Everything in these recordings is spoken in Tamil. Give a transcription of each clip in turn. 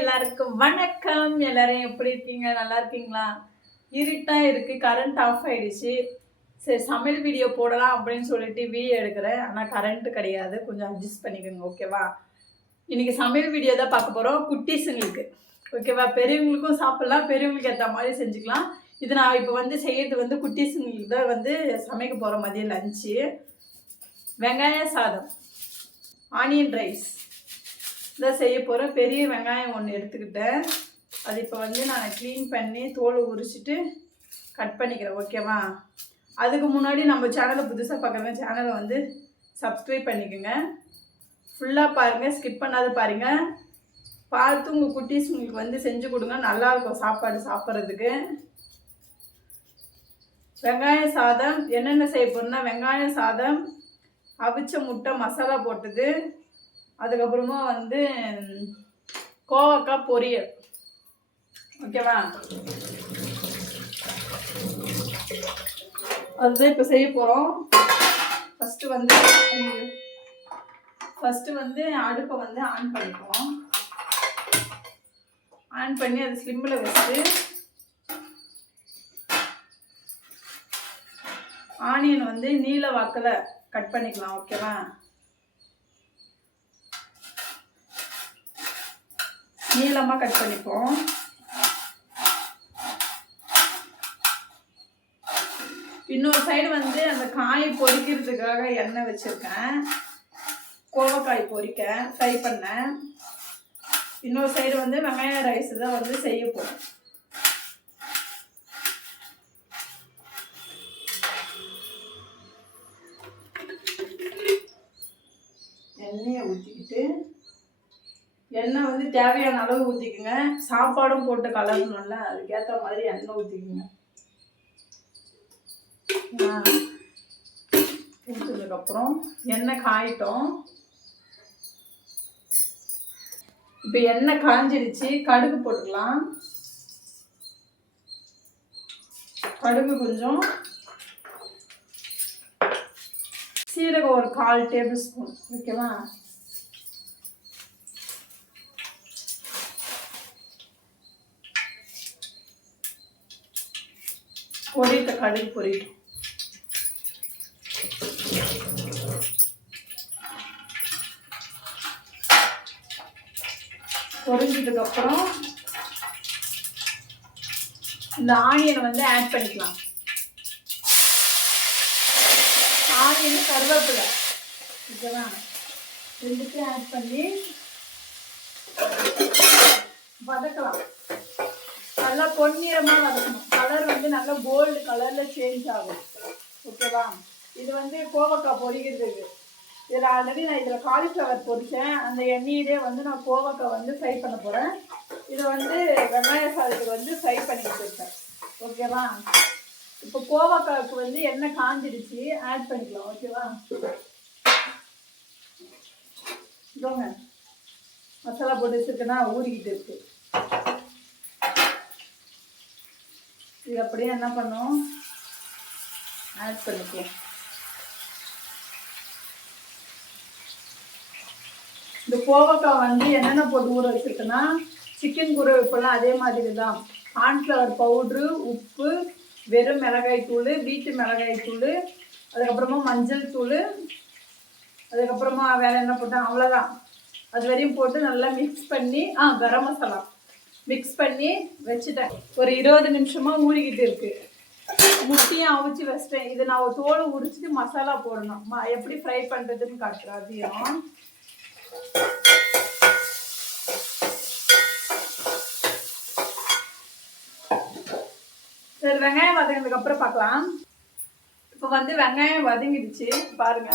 எல்லாருக்கும் வணக்கம். எல்லாரும் எப்படி இருக்கீங்க? நல்லா இருக்கீங்களா? இருட்டா இருக்கு, கரண்ட் ஆஃப் ஆயிடுச்சு. சரி, சமையல் வீடியோ போடலாம் அப்படின்னு சொல்லிட்டு வீடியோ எடுக்கிறேன். ஆனால் கரண்ட் கிடையாது, கொஞ்சம் அட்ஜஸ்ட் பண்ணிக்கோங்க, ஓகேவா? இன்னைக்கு சமையல் வீடியோ தான் பார்க்க போகிறோம், குட்டீஸுங்களுக்கு, ஓகேவா? பெரியவங்களுக்கும் சாப்பிட்லாம், பெரியவங்களுக்கு ஏற்ற மாதிரி செஞ்சுக்கலாம். இது நான் இப்போ செய்யறது குட்டீஸுங்களுக்கு தான் சமைக்க போகிறோம். மதியம் லஞ்சு வெங்காய சாதம், ஆனியன் ரைஸ் இதான் செய்ய போகிறேன். பெரிய வெங்காயம் ஒன்று எடுத்துக்கிட்டேன். அது இப்போ நான் க்ளீன் பண்ணி தோலை உரிச்சிட்டு கட் பண்ணிக்கிறேன், ஓகேவா? அதுக்கு முன்னாடி நம்ம சேனலை புதுசாக பார்க்குறவங்க சேனலை சப்ஸ்கிரைப் பண்ணிக்கோங்க. ஃபுல்லாக பாருங்கள், ஸ்கிப் பண்ணாத பாருங்கள். பார்த்து உங்கள் குட்டீஸ் உங்களுக்கு செஞ்சு கொடுங்க, நல்லாயிருக்கும் சாப்பாடு சாப்பிட்றதுக்கு. வெங்காய சாதம் என்னென்ன செய்ய போகிறோம்னா, வெங்காய சாதம், அவிச்ச முட்டை மசாலா போட்டது, அதுக்கப்புறமா கோவக்காய் பொரியல், ஓகேவா? அதுதான் இப்போ செய்ய போகிறோம். ஃபஸ்ட்டு அடுப்பை ஆன் பண்ணிப்போம். ஆன் பண்ணி அது ஸ்லிம்மில் வச்சுட்டு ஆனியன் நீல வாக்கில் கட் பண்ணிக்கலாம், ஓகேவா? நீளமாக கட் பண்ணிப்போம். இன்னொரு சைடு அந்த காய் பொரிக்கிறதுக்காக எண்ணெய் வச்சுருக்கேன். கோவக்காய் பொரிக்க ஃப்ரை பண்ணேன். இன்னொரு சைடு வெங்காய ரைஸ் தான் செய்ய போகிறேன். எண்ணெயை ஊற்றிக்கிட்டு, எண்ணெய் தேவையான அளவு ஊற்றிக்குங்க. சாப்பாடும் போட்டு கலரணும்ல, அதுக்கேற்ற மாதிரி எண்ணெய் ஊற்றிக்குங்க. ஊற்றுனதுக்கப்புறம் எண்ணெய் காயிட்டோம். இப்போ எண்ணெய் காஞ்சிடுச்சு, கடுகு போட்டுக்கலாம். கடுகு கொஞ்சம், சீரகம் ஒரு 1/4 டேபிள் ஸ்பூன், ஓகேவா? பொரிட்ட கடுகு பொரிட்டோம். பொரிஞ்சதுக்கு அப்புறம் இந்த ஆனியனை ஆட் பண்ணிக்கலாம். ஆனியன் கருவேப்பிலை, ஓகேவா? ரெண்டுத்தையும் ஆட் பண்ணி வதக்கலாம். நல்லா பொன்னிறமாக வதக்கணும். கலர் நல்லா கோல்டு கலரில் சேஞ்ச் ஆகும், ஓகேவா? இது கோவக்காய் பொரிக்கிறதுக்கு. இதில் ஆல்ரெடி நான் இதில் காலிஃப்ளவர் பொரித்தேன். அந்த எண்ணெயிலே நான் கோவக்காய் ஃப்ரை பண்ண போகிறேன். இதை வெங்காய சாதத்துக்கு ஃப்ரை பண்ணிக்கிட்டு இருக்கேன், ஓகேவா? இப்போ கோவக்காய்க்கு எண்ணெய் காஞ்சிடுச்சு, ஆட் பண்ணிக்கலாம், ஓகேவா? இதோங்க மசாலா போட்டு வச்சுருக்கேன்னா ஊறிக்கிட்டு இருக்கு. இது அப்படியே என்ன பண்ணும், ஆட் பண்ணிக்கலாம். இந்த கோவக்காய் என்னென்ன போட்டு ஊற வச்சுருக்கேன்னா, சிக்கன் ஊற வைப்பெல்லாம் அதே மாதிரி தான். கார்ன்ஃப்ளவர் பவுட்ரு, உப்பு, வெறும் மிளகாய் தூள், வீட்டு மிளகாய் தூள், அதுக்கப்புறமா மஞ்சள் தூள், அதுக்கப்புறமா வேறு என்ன போட்டேன், அவ்வளோதான். அது வரையும் போட்டு நல்லா மிக்ஸ் பண்ணி கரம் மசாலா மிக்ஸ் பண்ணி வச்சுட்டேன். ஒரு 20 நிமிஷமாக ஊறிக்கிட்டு இருக்குது. முட்டையும் அவிச்சு வச்சிட்டேன். இதை நான் ஒரு தோலை உரிச்சிட்டு மசாலா போடணும். எப்படி ஃப்ரை பண்ணுறதுன்னு காட்டுறேன். அதையும் சரி, வெங்காயம் வதங்கினதுக்கு அப்புறம் பார்க்கலாம். இப்போ வெங்காயம் வதங்கிடுச்சு பாருங்க.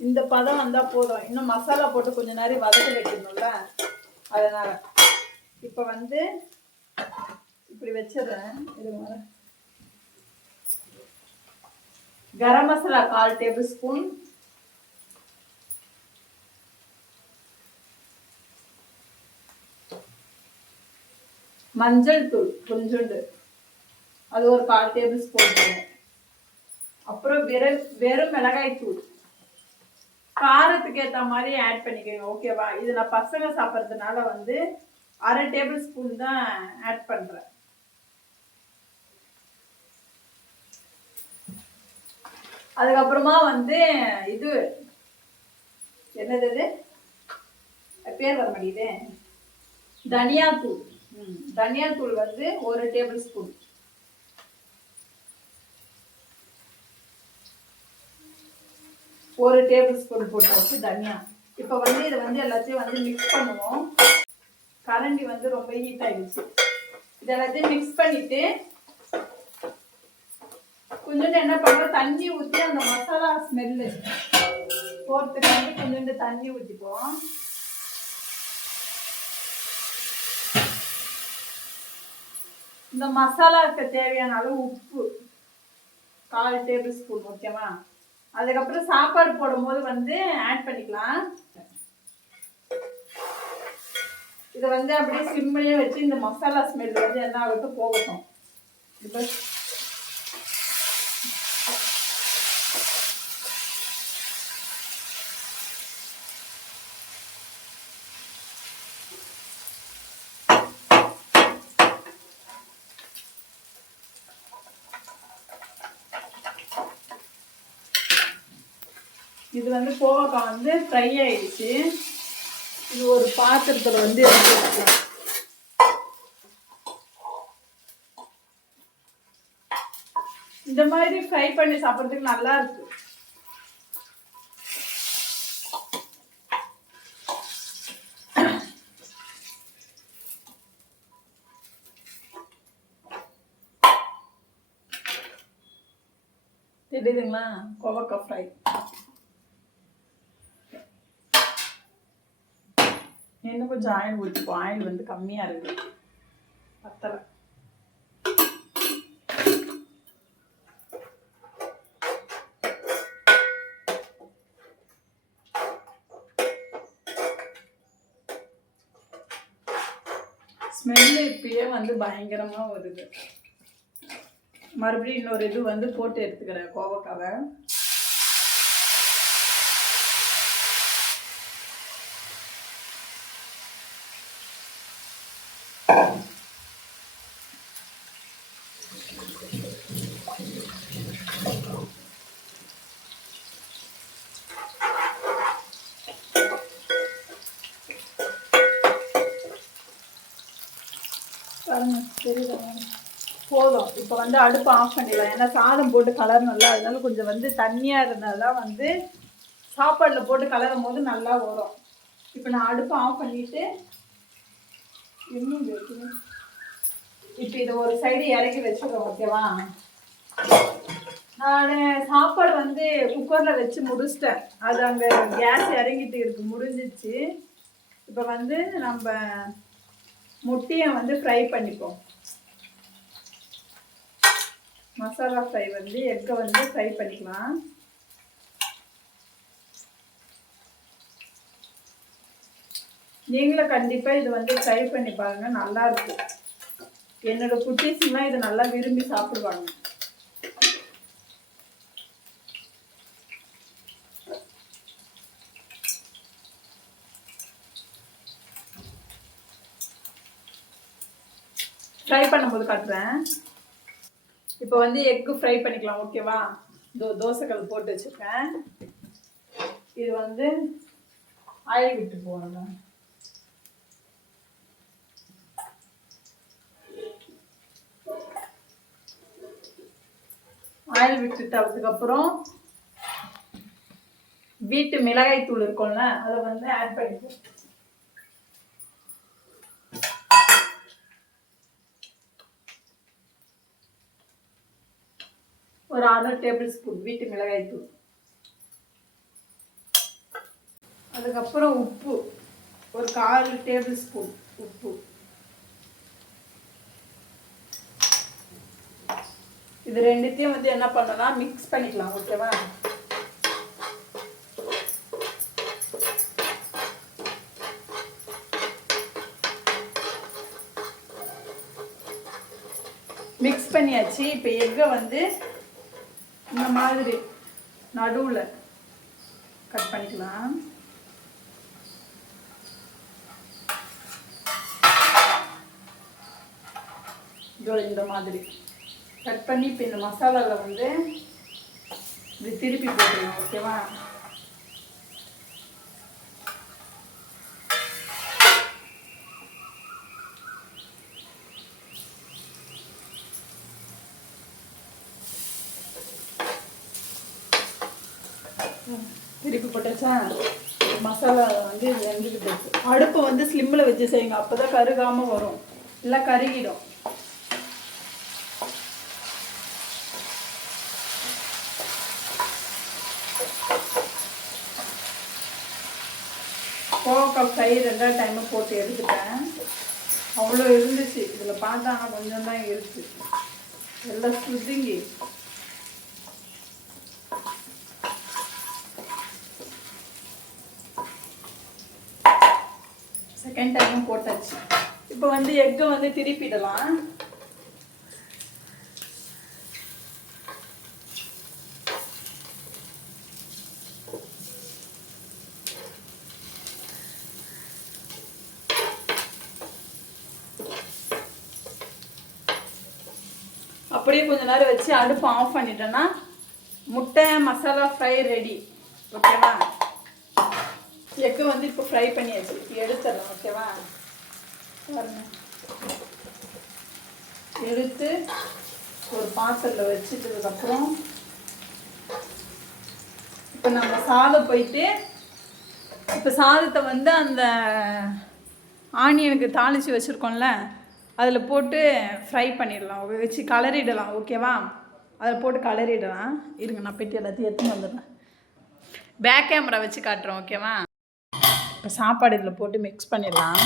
இந்த பதம் வந்தால் போதும். இன்னும் மசாலா போட்டு கொஞ்சம் நேரம் வதக்க வைக்கணும்ல, அதனால இப்போ இப்படி வச்சிடுறேன். இது கரம் மசாலா 1/4 டேபிள் ஸ்பூன், மஞ்சள் தூள் கொஞ்சோண்டு, அது ஒரு 1/4 டேபிள் ஸ்பூன். அப்புறம் வெறும் மிளகாய் தூள் காரத்துக்கு ஏற்ற மாதிரி ஆட் பண்ணிக்கோங்க. ஓகேவா? இது நான் பசங்க சாப்பிட்றதுனால வந்து 1/2 டேபிள் ஸ்பூன் தான் ஆட் பண்ணுறேன். அதுக்கப்புறமா வந்து இது என்னது பேர் வர மாட்டேங்குது, தனியாத்தூள். தனியாத்தூள் வந்து 1 டேபிள் ஸ்பூன். ஒரு டேபிள் ஸ்பூன் போட்டாச்சு தனியா. இப்போ வந்து இதை வந்து எல்லாத்தையும் வந்து மிக்ஸ் பண்ணுவோம். கரண்டி வந்து ரொம்ப ஹீட் ஆகிடுச்சு. இது எல்லாத்தையும் மிக்ஸ் பண்ணிட்டு கொஞ்சோண்டு என்ன பண்ணுறோம், தண்ணி ஊற்றி அந்த மசாலா ஸ்மெல்லு போகிறதுக்கு வந்து கொஞ்சோண்டு தண்ணி ஊற்றிப்போம். இந்த மசாலாவுக்கு தேவையான அளவு உப்பு 1/4 டேபிள் ஸ்பூன். ஓகேவா? அதுக்கப்புறம் சாப்பாடு போடும்போது வந்து ஆட் பண்ணிக்கலாம். இதை வந்து அப்படியே சிம்மிலே வச்சு இந்த மசாலா ஸ்மெல் வந்து என்ன ஆகட்டும் போகட்டும். இப்போ இது வந்து கோவக்காய் வந்து ஃப்ரை ஆயிடுச்சு. இது ஒரு பாத்திரத்தில் வந்து எடுத்து வச்சுக்கலாம். இந்த மாதிரி ஃப்ரை பண்ணி சாப்பிட்றதுக்கு நல்லா இருக்கு. தெரியுதுங்களா? கோவக்காய் ஃப்ரை. இன்னும் கொஞ்சம் ஆயில் ஊற்றிப்போம். ஆயில் வந்து கம்மியாக இருக்குது, பத்தலை. ஸ்மெல்லு இப்பயே வந்து பயங்கரமாக வருது. மறுபடியும் இன்னொரு இது வந்து போட்டு எடுத்துக்கிறேன் கோவக்காவை. தெரியுதா? போதும். இப்போ வந்து அடுப்பு ஆஃப் பண்ணிடலாம். ஏன்னா சாதம் போட்டு கலரணும்ல, அதனால கொஞ்சம் வந்து தண்ணியாக இருந்தால் தான் வந்து சாப்பாடில் போட்டு கலரும் போது நல்லா வரும். இப்போ நான் அடுப்பு ஆஃப் பண்ணிவிட்டு இன்னும் வைக்கணும். இப்போ இதை ஒரு சைடு இறக்கி வச்சுருவேன். ஓகேவா? நான் சாப்பாடு வந்து குக்கரில் வச்சு முடிச்சிட்டேன். அது அங்கே கேஸ் இறங்கிட்டு இருக்கு, முடிஞ்சிச்சு. இப்போ வந்து நம்ம முட்டையை வந்து ஃப்ரை பண்ணிப்போம். மசாலா ஃப்ரை வந்து எக்கை வந்து ஃப்ரை பண்ணிக்கலாம். நீங்களும் கண்டிப்பாக இது வந்து ட்ரை பண்ணி பாருங்க, நல்லா இருக்கும். என்னோட குட்டீஸுங்களாம் இதை நல்லா விரும்பி சாப்பிடுவாங்க. ஃப்ரை பண்ணும்போது காட்டுறேன். இப்போ வந்து எக்கு ஃப்ரை பண்ணிக்கலாம். ஓகேவா? தோசைக்கல் போட்டு வச்சுருக்கேன். இது வந்து ஆயில் விட்டு போகணும். ஆயில் விட்டுட்டு அதுக்கப்புறம் வீட்டு மிளகாய் தூள் இருக்கும்ல, அதை வந்து ஆட் பண்ணிப்போம். ஒரு 1/2 டேபிள் ஸ்பூன் வீட்டு மிளகாய் தூள். அதுக்கப்புறம் உப்பு ஒரு 1/4 டேபிள் ஸ்பூன் உப்பு. இது ரெண்டுத்தையும் வந்து என்ன பண்ணலாம், மிக்ஸ் பண்ணிக்கலாம். ஓகேவா? மிக்ஸ் பண்ணியாச்சு. இப்போ எக்கை வந்து இந்த மாதிரி நடுவில் கட் பண்ணி பண்ணிக்கலாம். இதோ இந்த மாதிரி கட் பண்ணி இப்போ இந்த மசாலாவில் வந்து இது திருப்பி போட்டுருங்க. ஓகேவா? திருப்பி போட்டாச்சா? மசாலா வந்து வெந்துக்கிட்டு இருக்கு. அடுப்பை வந்து ஸ்லிம்மில் வச்சு செய்யுங்க, அப்போ தான் கருகாமல் வரும், இல்லை கருகிடும். கோவக்காய் ஃப்ரை 2வது டைமு போட்டு எடுத்துட்டேன். அவ்வளோ இருந்துச்சு. இதில் பார்த்தாங்க கொஞ்சம் தான் இருக்குது, எல்லாம் சுதுங்கி. செகண்ட் டைமும் போட்டாச்சு. இப்போ வந்து எக்கை வந்து திருப்பிடலாம். அப்படியே கொஞ்ச நேரம் வச்சு அடுப்பு ஆஃப் பண்ணிட்டேன்னா முட்டை மசாலா ஃப்ரை ரெடி. ஓகேவா? எக்கு வந்து இப்போ ஃப்ரை பண்ணியாச்சு, இப்போ எடுத்துடலாம். ஓகேவா? பாருங்க, எடுத்து ஒரு பாத்திரத்தில் வச்சுட்டதுக்கப்புறம் இப்போ நம்ம சாதம் போயிட்டு இப்போ சாதத்தை வந்து அந்த ஆனியனுக்கு தாளித்து வச்சுருக்கோம்ல அதில் போட்டு ஃப்ரை பண்ணிடலாம், வச்சு கலரிடலாம். ஓகேவா? அதில் போட்டு கலரிடலாம். இருங்க, நான் போய்ட்டு எல்லாத்தையும் எடுத்துன்னு வந்துடுறேன். பேக் கேமரா வச்சு காட்டுறோம். ஓகேவா? இப்போ சாப்பாடு இதில் போட்டு மிக்ஸ் பண்ணிடலாம்.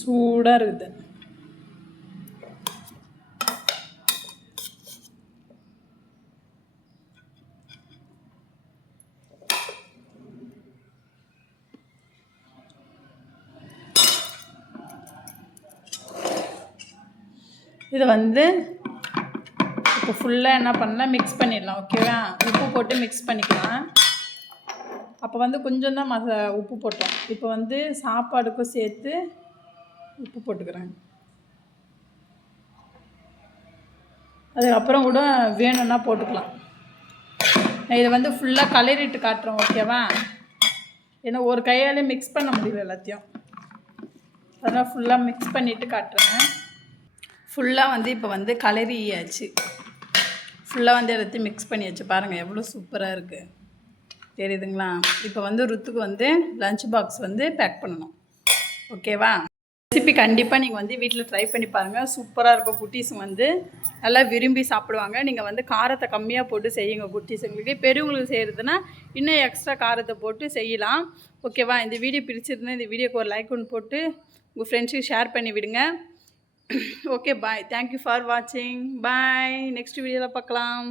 சூடாக இருக்குது. இதை வந்து இப்போ ஃபுல்லாக என்ன பண்ணலாம், மிக்ஸ் பண்ணிடலாம். ஓகேவா? உப்பு போட்டு மிக்ஸ் பண்ணிக்கலாம். அப்போ வந்து கொஞ்சம் தான் உப்பு போட்டோம். இப்போ வந்து சாப்பாடுக்கும் சேர்த்து உப்பு போட்டுக்கிறேன். அதுக்கப்புறம் கூட வேணும்னா போட்டுக்கலாம். நான் இதை வந்து ஃபுல்லாக கலரிட்டு காட்டுறோம். ஓகேவா? ஏன்னா ஒரு கையாலே மிக்ஸ் பண்ண முடியல எல்லாத்தையும், அதெல்லாம் ஃபுல்லாக மிக்ஸ் பண்ணிவிட்டு காட்டுறேன். ஃபுல்லாக வந்து இப்போ வந்து கலரியாச்சு. ஃபுல்லாக வந்து எல்லாத்தையும் மிக்ஸ் பண்ணியாச்சு. பாருங்கள் எவ்வளோ சூப்பராக இருக்குது, தெரியுதுங்களா? இப்போ வந்து ருத்துக்கு வந்து லஞ்ச் பாக்ஸ் வந்து பேக் பண்ணணும். ஓகேவா? ரெசிபி கண்டிப்பாக நீங்கள் வந்து வீட்டில் ட்ரை பண்ணி பாருங்கள், சூப்பராக இருக்கும். குட்டீஸுங்க வந்து நல்லா விரும்பி சாப்பிடுவாங்க. நீங்கள் வந்து காரத்தை கம்மியாக போட்டு செய்யுங்க குட்டீஸுங்களுக்கு. பெரியவங்களுக்கு செய்கிறதுனா இன்னும் எக்ஸ்ட்ரா காரத்தை போட்டு செய்யலாம். ஓகேவா? இந்த வீடியோ பிடிச்சிருந்தா இந்த வீடியோக்கு ஒரு லைக் ஒன்று போட்டு உங்கள் ஃப்ரெண்ட்ஸுக்கு ஷேர் பண்ணி விடுங்க. Okay, bye. தேங்க்யூ ஃபார் வாட்சிங். பாய். நெக்ஸ்ட் வீடியோவில் பார்க்கலாம்.